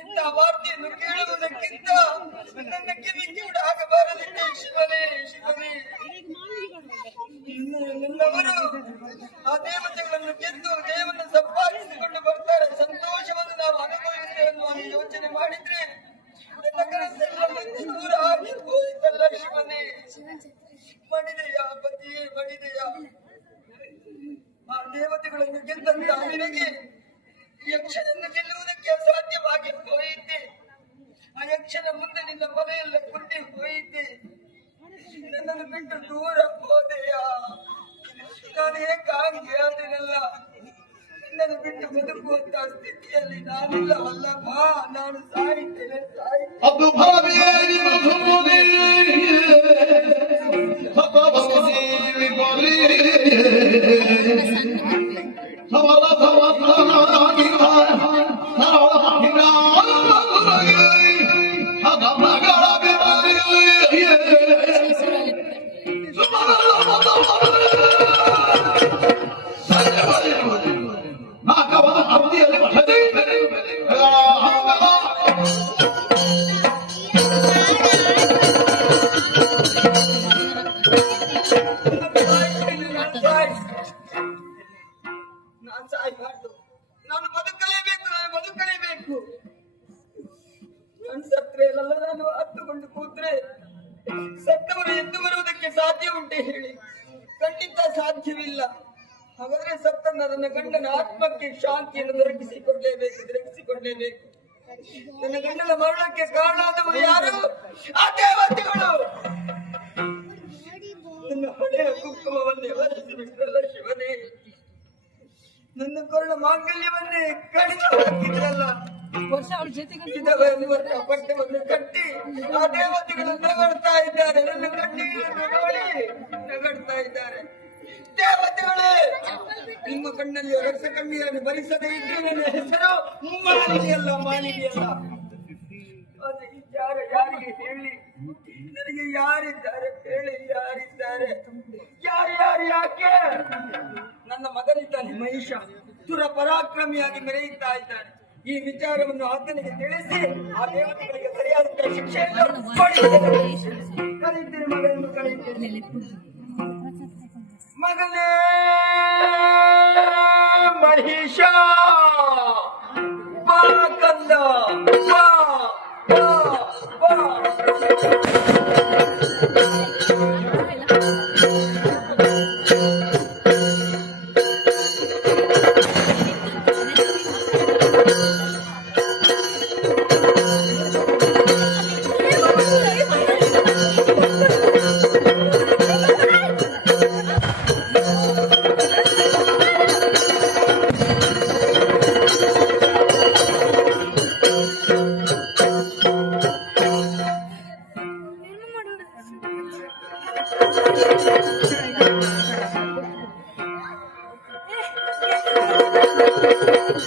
ಇಂಥ ವಾರ್ತೆಯನ್ನು ಕೇಳುವುದಕ್ಕಿಂತ ನನ್ನ ಕಿವಿ ಕಿವುಡಾಗಬಾರದಿದೆ. ಶಿವನೇ ಶಿವನೇ, ನನ್ನವರು ಆ ದೇವತೆಗಳನ್ನು ಗೆದ್ದು ದೇವರನ್ನು ಸಂಪಾದಿಸಿಕೊಂಡು ಬರ್ತಾರೆ, ಸಂತೋಷವನ್ನು ನಾವು ಅನುಭವಿಸ್ತೇವೆ ಎನ್ನುವ ಯೋಚನೆ ಮಾಡಿದ್ರೆ ನನ್ನ ಕನಸೆಲ್ಲ ದೂರ ಆಗಿ ಹೋಯಿತಲ್ಲ. ಶಿವನೇ, ಮಣಿದೆಯ ಪತಿಯೇ ಮಣಿದೆಯ. ಆ ದೇವತೆಗಳನ್ನು ಗೆದ್ದಂತ ನಿನಗೆ ಯಕ್ಷನನ್ನು ಗೆಲ್ಲುವುದಕ್ಕೆ ಅಸಾಧ್ಯವಾಗಿ ಹೋಯಿತೆ. ಆ ಯಕ್ಷನ ಮುಂದೆ ನಿನ್ನ ಮನೆಯೆಲ್ಲ ಕುಂದಿ ಹೋಯಿತೆ. ನನ್ನನ್ನು ಬಿಟ್ಟು ದೂರ ಹೋದೆಯ. ನಾನು ಏಕಾಂಗಿ ಆದೆನಲ್ಲ. ನಿನ್ನನ್ನು ಬಿಟ್ಟು ಬದುಕುವಂತ ಸ್ಥಿತಿಯಲ್ಲಿ ನಾನಿಲ್ಲವಲ್ಲಭ. ನಾನು ಸಾಯಿತೇನೆ ನಾನು ಬದುಕಲೇಬೇಕು. ನಾನು ಬದುಕಲೇಬೇಕು. ನಾನು ಸತ್ರೆ ಅಲ್ಲ, ನಾನು ಹತ್ತುಕೊಂಡು ಕೂತ್ರೆ ಸತ್ತವರು ಎದ್ದು ಬರುವುದಕ್ಕೆ ಸಾಧ್ಯ ಉಂಟೆ ಹೇಳಿ? ಖಂಡಿತ ಸಾಧ್ಯವಿಲ್ಲ. ಹಾಗಾದ್ರೆ ಸತ್ತನ್ನ ನನ್ನ ಗಂಡನ ಆತ್ಮಕ್ಕೆ ಶಾಂತಿಯನ್ನು ದೊರಕಿಸಿಕೊಡ್ಲೇಬೇಕು. ನನ್ನ ಗಂಡನ ಮರಣಕ್ಕೆ ಕಾರಣ ಆದವರು ಯಾರು? ಆ ದೇವತೆಗಳು. ನನ್ನ ಹಣೆಯ ಕುಂಕುಮವನ್ನೇ ಹೊರಿಸಿಬಿಟ್ರಲ್ಲ ಶಿವನೇ. ನನ್ನ ಕೊರಳ ಮಾಂಗಲ್ಯವನ್ನೇ ಕಡಿದು ಹಾಕಿದ್ರಲ್ಲ. ಪಟ್ಟವನ್ನು ಕಟ್ಟಿ ಆ ದೇವತೆಗಳು ನಗಡ್ತಾ ಇದ್ದಾರೆ. ನನ್ನ ಕಣ್ಣೀರನ್ನು ನೋಡಿ ನಗಡ್ತಾ ಇದ್ದಾರೆ. ದೇವತೆಗಳೇ, ನಿಮ್ಮ ಕಣ್ಣಲ್ಲಿ ರಸ ಕಣ್ಣೀರನ್ನು ಭರಿಸದೇ ಇದ್ರೆ ನನ್ನ ಹೆಸರು ಮಾಲಿನಿಯಲ್ಲ. ಅದು ವಿಚಾರ ಯಾರಿಗೆ ಹೇಳಿ? ನನಗೆ ಯಾರಿದ್ದಾರೆ ಹೇಳಿ? ಯಾರಿದ್ದಾರೆ? ಯಾರು ಯಾಕೆ? ನನ್ನ ಮಗನಿದ್ದಾನೆ ಮಹಿಷ, ತುರ ಪರಾಕ್ರಮಿಯಾಗಿ ಮೆರೆಯುತ್ತಾ ಇದ್ದಾನೆ. ಈ ವಿಚಾರವನ್ನು ಆತನಿಗೆ ತಿಳಿಸಿ ಆ ದೇವತೆಗಳಿಗೆ ಸರಿಯಾದ ಶಿಕ್ಷೆಯನ್ನು ಕರೀತೀನಿ. ಮಗನನ್ನು ಕರೀತೀನಿ. ಮಗನೇ ಮಹಿಷ, ಬಾ ಕಂದ, ಬಾ ಬಾ ಬಾ.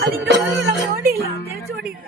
അതിന്റെ ഓടിയില്ല തിരിച്ചോടിയില്ല.